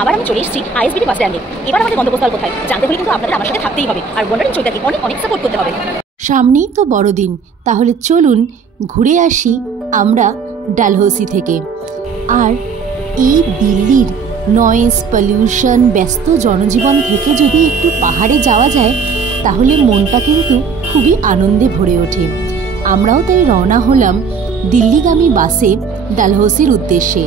আবার আমি চলে এসেছি আইএসবিটি বাস স্ট্যান্ডে। এবার আমাদের গন্তব্যস্থল কোথায় জানতে হলে কিন্তু আপনাদের আমার সাথে থাকতেই হবে, আর ওয়ান্ডারিং চৈতাকে অনেক অনেক সাপোর্ট করতে হবে। সামনেই তো বড়দিন, তাহলে চলুন ঘুরে আসি আমরা ডালহৌসি থেকে। আর এই দিল্লির নয়েজ, পলিউশন, ব্যস্ত জনজীবন থেকে যদি একটু পাহাড়ে যাওয়া যায় তাহলে মনটা কিন্তু খুবই আনন্দে ভরে ওঠে। আমরাও তাই রওনা হলাম দিল্লিগামী বাসে ডালহৌসির উদ্দেশ্যে।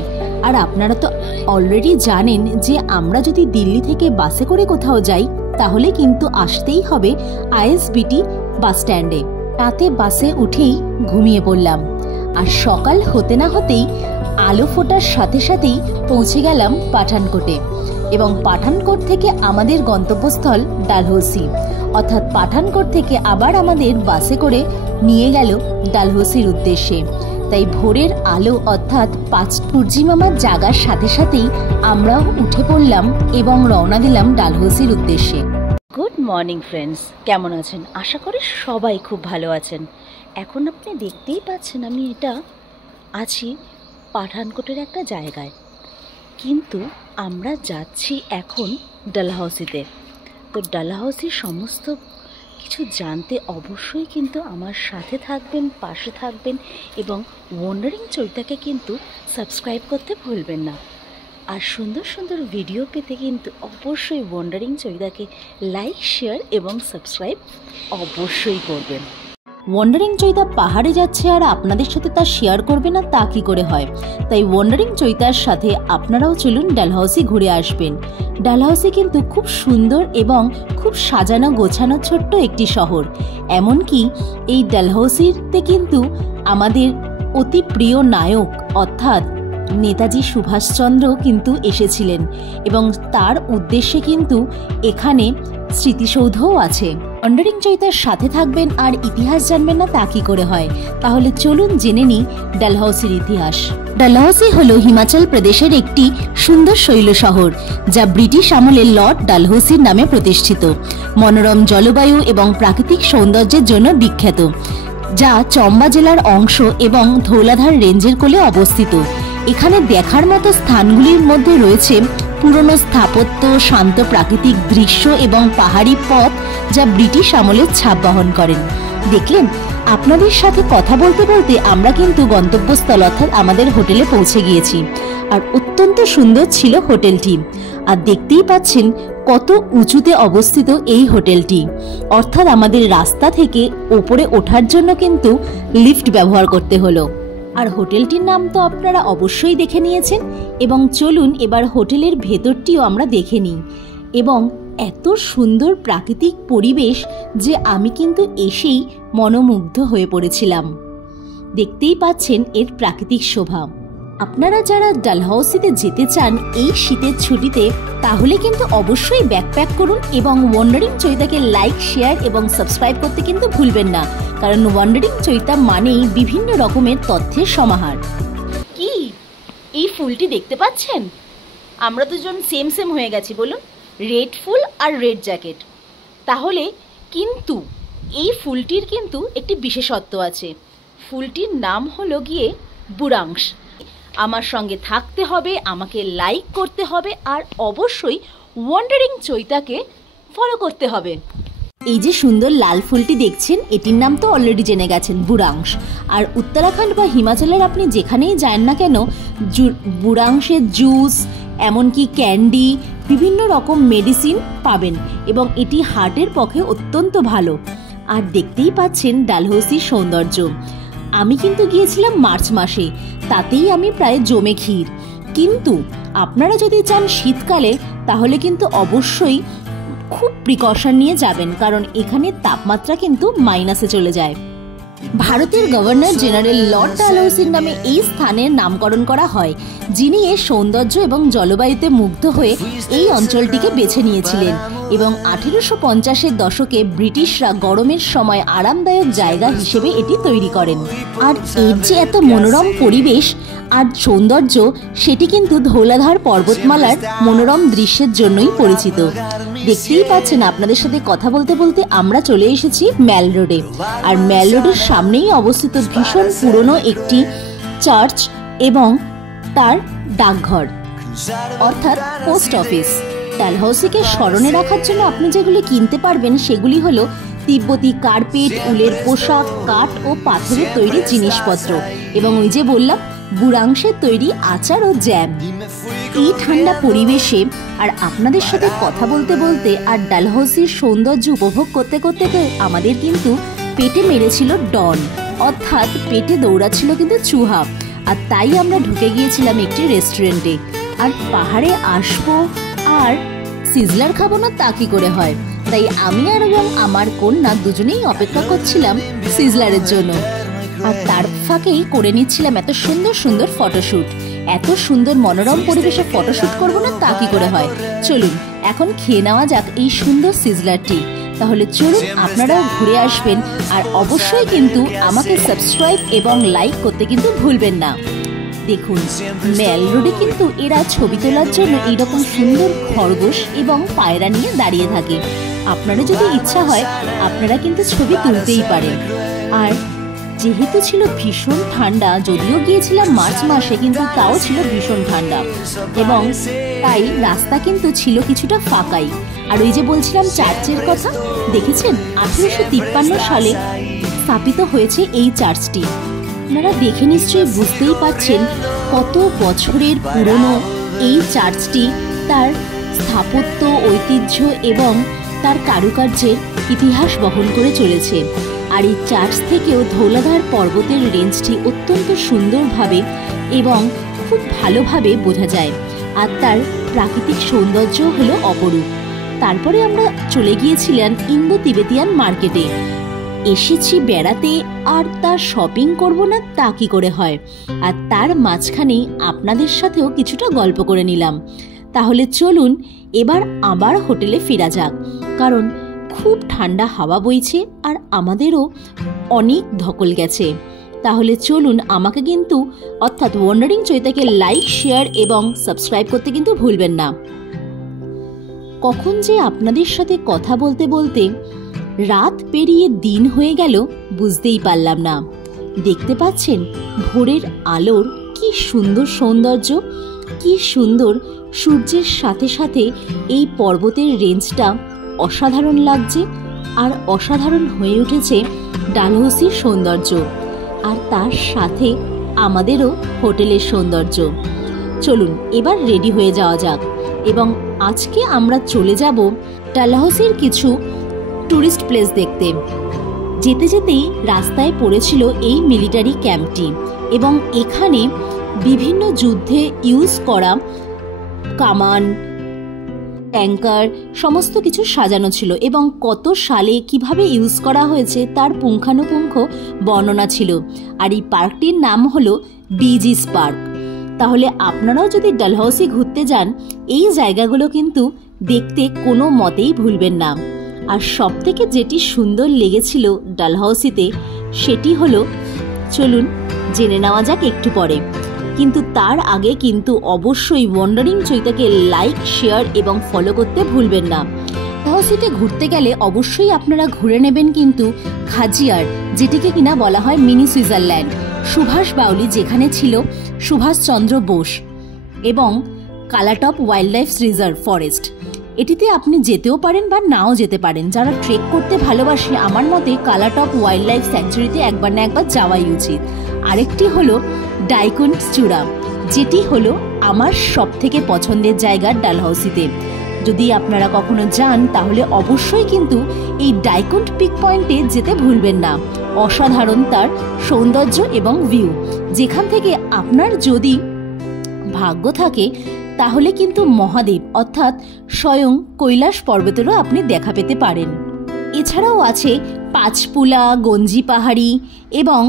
আর আপনারা তো অলরেডি জানেন যে আমরা যদি দিল্লি থেকে বাসে করে কোথাও যাই তাহলে কিন্তু আসতেই হবে আইএসবিটি বাস স্ট্যান্ডে। রাতে বাসে উঠেই ঘুমিয়ে পড়লাম, আর সকাল হতে না হতেই আলো ফোটার সাথে সাথেই পৌঁছে গেলাম পাঠানকোটে। এবং পাঠানকোট থেকে আমাদের গন্তব্যস্থল ডালহৌসি, অর্থাৎ পাঠানকোট থেকে আবার আমাদের বাসে করে নিয়ে গেল ডালহৌসির উদ্দেশ্যে। তাই ভোরের আলো অর্থাৎ পূর্ণিমার জাগার সাথে সাথেই আমরাও উঠে পড়লাম এবং রওনা দিলাম ডালহৌসির উদ্দেশ্যে। গুড মর্নিং ফ্রেন্ডস, কেমন আছেন? আশা করি সবাই খুব ভালো আছেন। এখন আপনি দেখতেই পাচ্ছেন আমি আছি পাঠানকোটের একটা জায়গায়, কিন্তু আমরা যাচ্ছি এখন ডালহৌসিতে। তো ডালহৌসির সমস্ত কিছু জানতে অবশ্যই কিন্তু আমার সাথে থাকবেন, পাশে থাকবেন, এবং ওয়ান্ডারিং চৈতাকে কিন্তু সাবস্ক্রাইব করতে ভুলবেন না। আর সুন্দর সুন্দর ভিডিও পেতে কিন্তু অবশ্যই ওয়ান্ডারিং চৈতাকে লাইক, শেয়ার এবং সাবস্ক্রাইব অবশ্যই করবেন। ওয়ান্ডারিং চৈতা পাহাড়ে যাচ্ছে আর আপনাদের সাথে তা শেয়ার করবে না তা কি করে হয়? তাই ওয়ান্ডারিং চৈতার সাথে আপনারাও চলুন ডালহৌসি ঘুরে আসবেন। ডালহৌসি কিন্তু খুব সুন্দর এবং খুব সাজানো গোছানো ছোট্ট একটি শহর। এমনকি এই ডালহৌসিতে কিন্তু আমাদের অতি প্রিয় নায়ক অর্থাৎ নেতাজি সুভাষচন্দ্র কিন্তু এসেছিলেন, এবং তার উদ্দেশ্যে কিন্তু এখানে স্মৃতিসৌধও আছে। ওয়ান্ডারিং চৈতার সাথে থাকবেন আর ইতিহাস জানবেন না তা কি করে হয়? তাহলে চলুন জেনে নিই ডালহৌসির ইতিহাস। ডালহৌসি হলো হিমাচল প্রদেশের একটি সুন্দর শৈল শহর, যা ব্রিটিশ আমলে লর্ড ডালহৌসির নামে প্রতিষ্ঠিত। মনোরম জলবায়ু এবং প্রাকৃতিক সৌন্দর্যের জন্য বিখ্যাত, যা চম্বা জেলার অংশ এবং ধৌলাধার রেঞ্জের কোলে অবস্থিত। এখানে দেখার মতো স্থানগুলির মধ্যে রয়েছে পুরনো স্থাপত্য, শান্ত প্রাকৃতিক দৃশ্য এবং পাহাড়ি পথ যা ব্রিটিশ আমলের ছাপ বহন করেন। দেখলেন, আপনাদের সাথে কথা বলতে বলতে আমরা কিন্তু গন্তব্যস্থল অর্থাৎ আমাদের হোটেলে পৌঁছে গিয়েছি। আর অত্যন্ত সুন্দর ছিল হোটেলটি। আর দেখতেই পাচ্ছেন কত উঁচুতে অবস্থিত এই হোটেলটি, অর্থাৎ আমাদের রাস্তা থেকে ওপরে ওঠার জন্য কিন্তু লিফট ব্যবহার করতে হলো। আর হোটেলটির নাম তো আপনারা অবশ্যই দেখে নিয়েছেন, এবং চলুন এবার হোটেলের ভেতরটিও আমরা দেখে নিই। এবং এত সুন্দর প্রাকৃতিক পরিবেশ যে আমি কিন্তু এসেই মনোমুগ্ধ হয়ে পড়েছিলাম। দেখতেই পাচ্ছেন এর প্রাকৃতিক শোভা। আপনারা যারা ডালহৌসিতে যেতে চান এই শীতের ছুটিতে, তাহলে কিন্তু অবশ্যই ব্যাকপ্যাক করুন এবং ওয়ান্ডারিং চৈতাকে লাইক, শেয়ার এবং সাবস্ক্রাইব করতে কিন্তু ভুলবেন না, কারণ ওয়ান্ডারিং চৈতা মানেই বিভিন্ন রকমের তথ্যের সমাহার। কি এই ফুলটি দেখতে পাচ্ছেন? আমরা দুজন সেম হয়ে গেছি, বলুন, রেড ফুল আর রেড জ্যাকেট। তাহলে কিন্তু এই ফুলটির কিন্তু একটি বিশেষত্ব আছে। ফুলটির নাম হলো গিয়ে বুরাংশ। আমার সঙ্গে থাকতে হবে, আমাকে লাইক করতে হবে, আর অবশ্যই ওয়ান্ডারিং চৈতাকে ফলো করতে হবে। এই যে সুন্দর লাল ফুলটি দেখছেন, এটির নাম তো অলরেডি জেনে গেছেন, বুরাংশ। আর উত্তরাখণ্ড বা হিমাচলের আপনি যেখানেই যান না কেন, বুরাংশের জুস, এমনকি ক্যান্ডি, বিভিন্ন রকম মেডিসিন পাবেন, এবং এটি হার্টের পক্ষে অত্যন্ত ভালো। আর দেখতেই পাচ্ছেন ডালহৌসির সৌন্দর্য। আমি কিন্তু গিয়েছিলাম মার্চ মাসে, তাতেই আমি প্রায় জমে ক্ষীর। কিন্তু আপনারা যদি চান শীতকালে, তাহলে কিন্তু অবশ্যই খুব প্রিকশন নিয়ে যাবেন, কারণ এখানে তাপমাত্রা কিন্তু মাইনাসে চলে যায়। ভারতের গভর্নর জেনারেল লর্ড ডালহৌসির নামে এই স্থানের নামকরণ করা হয়, যিনি এর সৌন্দর্য এবং জলবায়ুতে মুগ্ধ হয়ে এই অঞ্চলটিকে বেছে নিয়েছিলেন, এবং 1850-এর দশকে ব্রিটিশরা গরমের সময় আরামদায়ক জায়গা হিসেবে এটি তৈরি করেন। আর এর যে এত মনোরম পরিবেশ আর সৌন্দর্য, সেটি কিন্তু ধৌলাধার পর্বতমালার মনোরম দৃশ্যের জন্যই পরিচিত। দেখতেই পাচ্ছেন, আপনাদের সাথে কথা বলতে বলতে আমরা চলে এসেছি ম্যাল রোডে। আর ম্যাল রোডের সামনেই অবস্থিত ভীষণ পুরনো একটি চার্চ এবং তার ডাকঘর। অর্থাৎ পোস্ট অফিস। ডালহাউসিকে স্মরণে রাখার জন্য আপনি যেগুলি কিনতে পারবেন সেগুলি হলো তিব্বতী কার্পেট, উলের পোশাক, কাঠ ও পাথরের তৈরি জিনিসপত্র এবং ওই যে বললাম গুড়াংশের তৈরি আচার ও জ্যাম। এই ঠান্ডা পরিবেশে আর আপনাদের সাথে কথা বলতে বলতে আর ডালহাউসির সৌন্দর্য উপভোগ করতে করতে তো আমাদের কিন্তু পেটে মেরেছিল ডন, অর্থাৎ পেটে দৌড়াচ্ছিল কিন্তু চুহা। আর তাই আমরা ঢুকে গিয়েছিলাম একটি রেস্টুরেন্টে। আর পাহাড়ে আসবো আর সিজলার খাবো না তা কি করে হয়, তাই আমি আর এবং আমার কন্যা দুজনেই অপেক্ষা করছিলাম সিজলারের জন্য। আর তার ফাঁকেই করে নিচ্ছিলাম এত সুন্দর সুন্দর ফটোশ্যুট। এত সুন্দর মনোরম পরিবেশে ফটোশ্যুট করবো না তা কি করে হয়। চলুন এখন খেয়ে নেওয়া যাক এই সুন্দর সিজলারটি। তাহলে চলুন আপনারাও ঘুরে আসবেন আর অবশ্যই কিন্তু আমাকে সাবস্ক্রাইব এবং লাইক করতে কিন্তু ভুলবেন না। দেখুন মেল রোডে কিন্তু এরা ছবি তোলার জন্য এইরকম সুন্দর খরগোশ এবং পায়রা নিয়ে দাঁড়িয়ে থাকে। আপনারা যদি ইচ্ছা হয় আপনারা কিন্তু ছবি তুলতেই পারেন। আর যেহেতু ছিল ভীষণ ঠান্ডা, যদিও গিয়েছিলাম মার্চ মাসে কিন্তু তাও ছিল ভীষণ ঠান্ডা এবং তাই রাস্তা কিন্তু ছিল কিছুটা ফাঁকাই। আর ওই যে বলছিলাম চার্চের কথা, দেখেছেন 1853 সালে স্থাপিত হয়েছে এই চার্চটি। আপনারা দেখে নিশ্চয়ই বুঝতেই পারছেন কত বছরের পুরনো এই চার্চটি। তার স্থাপত্য, ঐতিহ্য এবং তার কারুকার্যের ইতিহাস বহন করে চলেছে। আর এই চার্চ থেকেও ধৌলাধার পর্বতের রেঞ্জটি অত্যন্ত সুন্দরভাবে এবং খুব ভালোভাবে বোঝা যায়। আর তার প্রাকৃতিক সৌন্দর্য হলো অপরূপ। তারপরে আমরা চলে গিয়েছিলাম ইন্দো তিবেতিয়ান মার্কেটে। এসেছি বেড়াতে আর তার শপিং করব না তা কি করে হয়। আর তার মাঝখানে আপনাদের সাথেও কিছুটা গল্প করে নিলাম। তাহলে চলুন এবার আবার হোটেলে ফেরা যাক, কারণ খুব ঠান্ডা হাওয়া বইছে আর আমাদেরও অনেক ধকল গেছে। তাহলে চলুন, আমাকে কিন্তু অর্থাৎ ওয়ান্ডারিং চৈতাকে লাইক, শেয়ার এবং সাবস্ক্রাইব করতে কিন্তু ভুলবেন না। কখন যে আপনাদের সাথে কথা বলতে বলতে রাত পেরিয়ে দিন হয়ে গেল বুঝতেই পারলাম না। দেখতে পাচ্ছেন ভোরের আলোর কি সুন্দর সৌন্দর্য, কি সুন্দর সূর্যের সাথে সাথে এই পর্বতের রেঞ্জটা অসাধারণ লাগছে। আর অসাধারণ হয়ে উঠেছে ডালহৌসির সৌন্দর্য, আর তার সাথে আমাদেরও হোটেলের সৌন্দর্য। চলুন এবার রেডি হয়ে যাওয়া যাক এবং আজকে আমরা চলে যাব ডালহৌসির কিছু টুরিস্ট প্লেস দেখতে। যেতে যেতেই রাস্তায় পড়েছিল এই মিলিটারি ক্যাম্পটি এবং এখানে বিভিন্ন যুদ্ধে ইউজ করা কামান, ট্যাঙ্কার সমস্ত কিছু সাজানো ছিল এবং কত সালে কিভাবে ইউজ করা হয়েছে তার পুঙ্খানুপুঙ্খ বর্ণনা ছিল। আর এই পার্কটির নাম হলো বিজিস পার্ক। তাহলে আপনারাও যদি ডালহৌসি ঘুরতে যান এই জায়গাগুলো কিন্তু দেখতে কোনো মতেই ভুলবেন না। আর সব থেকে যেটি সুন্দর লেগেছিল ডালহৌসিতে সেটি হলো, চলুন জেনে নেওয়া যাক একটু পরে। কিন্তু তার আগে কিন্তু অবশ্যই ওয়ান্ডারিং চৈতাকে লাইক, শেয়ার এবং ফলো করতে ভুলবেন না। ডালহৌসিতে ঘুরতে গেলে অবশ্যই আপনারা ঘুরে নেবেন কিন্তু খাজিয়ার, যেটিকে কিনা বলা হয় মিনি সুইজারল্যান্ড। সুভাষ বাউলি যেখানে ছিল সুভাষচন্দ্র বোস এবং কালাটপ ওয়াইল্ড লাইফ রিজার্ভ ফরেস্ট, এটিতে আপনি যেতেও পারেন বা নাও যেতে পারেন। যারা ট্রেক করতে ভালোবাসে আমার মতে কালাটপ ওয়াইল্ড লাইফ স্যাংচুরিতে একবার না একবার যাওয়াই উচিত। আরেকটি হলো ডাইকুন্ড চূড়া, যেটি হলো আমার সব থেকে পছন্দের জায়গা ডালহৌসিতে। যদি আপনারা কখনো যান তাহলে অবশ্যই কিন্তু এই ডাইকুন্ড পিক পয়েন্টে যেতে ভুলবেন না। অসাধারণ তার সৌন্দর্য এবং ভিউ, যেখান থেকে আপনার যদি ভাগ্য থাকে তাহলে কিন্তু মহাদেব অর্থাৎ স্বয়ং কৈলাস পর্বতেরও আপনি দেখা পেতে পারেন। এছাড়াও আছে পাঁচপুলা, গঞ্জি পাহাড়ি এবং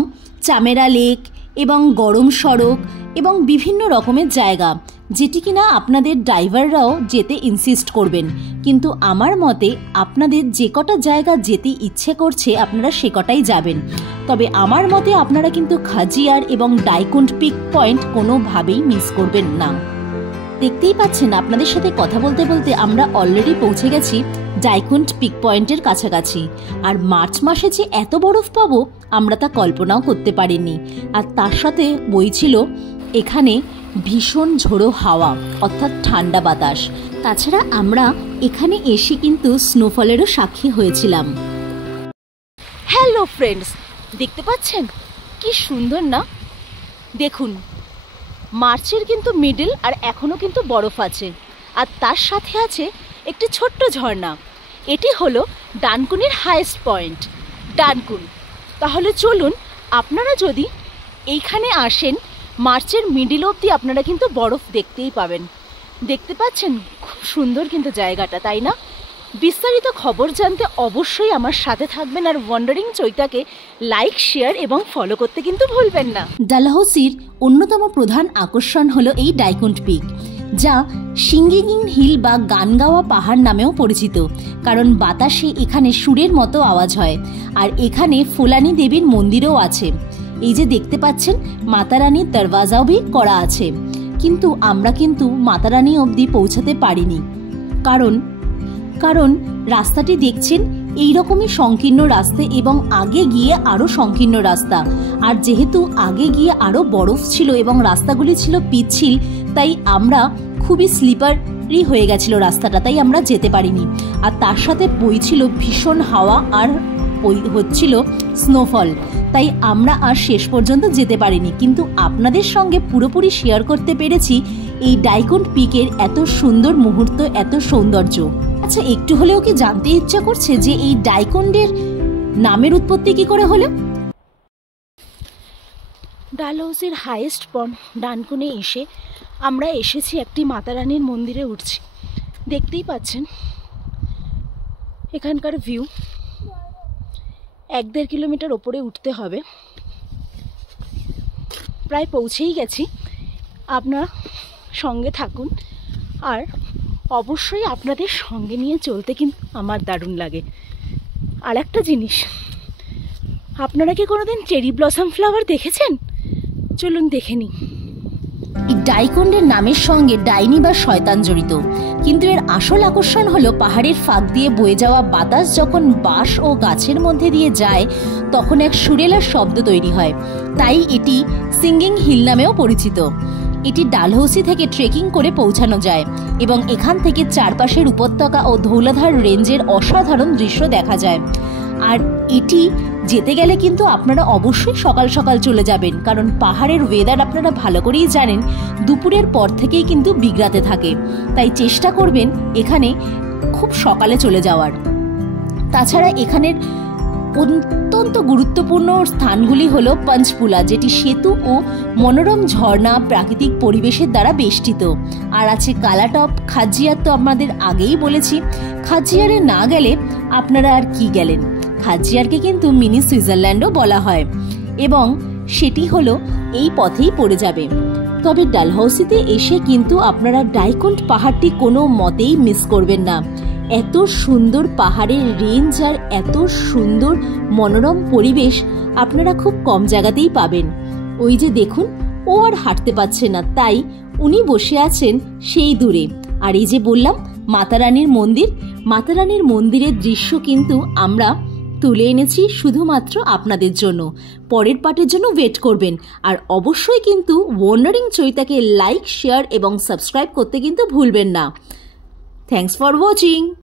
চামেরা লেক এবং গরম সড়ক এবং বিভিন্ন রকমের জায়গা, যেটি কিনা আপনাদের ড্রাইভাররাও যেতে ইনসিস্ট করবেন। কিন্তু আমার মতে আপনাদের যে কটা জায়গা যেতে ইচ্ছে করছে আপনারা সে কটাই যাবেন। তবে আমার মতে আপনারা কিন্তু খাজিয়ার এবং ডাইকুন্ড পিক পয়েন্ট কোনোভাবেই মিস করবেন না। দেখতেই পাচ্ছেন আপনাদের সাথে কথা বলতে বলতে আমরা অলরেডি পৌঁছে গেছি ডাইকুন্ড পিক পয়েন্টের কাছাকাছি। আর মার্চ মাসে যে এত বরফ পাবো আমরা তা কল্পনাও করতে পারিনি। আর তার সাথে বইছিল এখানে ভীষণ ঝোড়ো হাওয়া অর্থাৎ ঠান্ডা বাতাস। তাছাড়া আমরা এখানে এসে কিন্তু স্নোফলেরও সাক্ষী হয়েছিলাম। হ্যালো ফ্রেন্ডস, দেখতে পাচ্ছেন কি সুন্দর না? দেখুন, মার্চের কিন্তু মিডল আর এখনও কিন্তু বরফ আছে, আর তার সাথে আছে একটি ছোট্ট ঝর্ণা। এটি হলো ডানকুনির হাইয়েস্ট পয়েন্ট, ডানকুন। তাহলে চলুন, আপনারা যদি এইখানে আসেন মার্চের মিডিল অবধি আপনারা কিন্তু বরফ দেখতেই পাবেন। দেখতে পাচ্ছেন খুব সুন্দর কিন্তু জায়গাটা, তাই না? বিস্তারিত খবর জানতে অবশ্যই আমার সাথে থাকবেন, আর ওয়ান্ডারিং চৈতাকে লাইক, শেয়ার এবং ফলো করতে কিন্তু ভুলবেন না। ডালহাউসির অন্যতম প্রধান আকর্ষণ হলো এই ডাইকুন্ট পিক, যা সিঙ্গিং হিল বা গান গাওয়া পাহাড় নামেও পরিচিত, কারণ বাতাসে এখানে সুরের মতো আওয়াজ হয়। আর এখানে ফোলানি দেবীর মন্দিরও আছে। এই যে দেখতে পাচ্ছেন, মাতারানীর দরওয়াজাও ভি করা আছে, কিন্তু আমরা কিন্তু মাতারানী অবধি পৌঁছাতে পারিনি, কারণ রাস্তাটি দেখছেন এইরকমই সংকীর্ণ রাস্তা এবং আগে গিয়ে আরও সংকীর্ণ রাস্তা। আর যেহেতু আগে গিয়ে আরও বরফ ছিল এবং রাস্তাগুলি ছিল পিচ্ছিল, তাই আমরা খুবই স্লিপারি হয়ে গেছিল রাস্তাটা, তাই আমরা যেতে পারিনি। আর তার সাথে বইছিল ভীষণ হাওয়া আর হচ্ছিল স্নোফল, তাই আমরা আর শেষ পর্যন্ত যেতে পারিনি। কিন্তু আপনাদের সঙ্গে পুরোপুরি শেয়ার করতে পেরেছি এই ডাইকুন্ট পিকের এত সুন্দর মুহূর্ত, এত সৌন্দর্য। আচ্ছা, একটু হলেও কি জানতে ইচ্ছা করছে যে এই ডাইকুন্টের নামের উৎপত্তি কি করে হলো? ডালহাউসির হাইয়েস্ট পয়েন্ট ডানকুনে এসে আমরা এসেছি একটি মাতারানীর মন্দিরে উঠছি। দেখতেই পাচ্ছেন এখানকার ভিউ। 1-1.5 কিলোমিটার ওপরে উঠতে হবে, প্রায় পৌঁছেই গেছি। আপনারা সঙ্গে থাকুন, আর অবশ্যই আপনাদের সঙ্গে নিয়ে চলতে কিন্তু আমার দারুণ লাগে। আর একটা জিনিস, আপনারা কি কোনোদিন চেরি ব্লসম ফ্লাওয়ার দেখেছেন? চলুন দেখে নিই। এই ডাইকুন্টের নামের সঙ্গে ডাইনি বা শয়তান জড়িত, কিন্তু এর আসল আকর্ষণ হলো পাহাড়ের ফাঁক দিয়ে বয়ে যাওয়া বাতাস যখন বাঁশ ও গাছের মধ্যে দিয়ে যায় তখন এক সুরেলার শব্দ তৈরি হয়, তাই এটি সিঙ্গিং হিল নামেও পরিচিত। এটি ডালহৌসি থেকে ট্রেকিং করে পৌঁছানো যায় এবং এখান থেকে চারপাশের উপত্যকা ও ধৌলাধার রেঞ্জের অসাধারণ দৃশ্য দেখা যায়। আর এটি যেতে গেলে কিন্তু আপনারা অবশ্যই সকাল সকাল চলে যাবেন, কারণ পাহাড়ের ওয়েদার আপনারা ভালো করেই জানেন, দুপুরের পর থেকেই কিন্তু বিগড়াতে থাকে, তাই চেষ্টা করবেন এখানে খুব সকালে চলে যাওয়ার। তাছাড়া এখানের অত্যন্ত গুরুত্বপূর্ণ স্থানগুলি হলো পঞ্চপুলা, যেটি সেতু ও মনোরম ঝর্ণা প্রাকৃতিক পরিবেশের দ্বারা বেষ্টিত। আর আছে কালাটপ, খাজিয়ার তো আমাদের আগেই বলেছি। খাজিয়ারে না গেলে আপনারা আর কি গেলেন, খাজিয়ারকে কিন্তু মিনি সুইজারল্যান্ডও বলা হয় এবং সেটি হলো এই পথেই পড়ে যাবে। তবে ডালহাউসিতে এসে কিন্তু আপনারা ডাইকুন্ট পাহাড়টি কোনো মতেই মিস করবেন না। এত সুন্দর পাহাড়ের রেঞ্জ আর এত সুন্দর মনোরম পরিবেশ আপনারা খুব কম জায়গাতেই পাবেন। ওই যে দেখুন, ও আর হাঁটতে পারছে না, তাই উনি বসে আছেন সেই দূরে। আর এই যে বললাম মাতারানীর মন্দির, মাতারানীর মন্দিরের দৃশ্য কিন্তু আমরা তুলে এনেছি শুধুমাত্র আপনাদের জন্য। পরের পার্টের জন্য ওয়েট করবেন, আর অবশ্যই কিন্তু ওয়ান্ডারিং চৈতাকে লাইক, শেয়ার এবং সাবস্ক্রাইব করতে কিন্তু ভুলবেন না। Thanks for watching.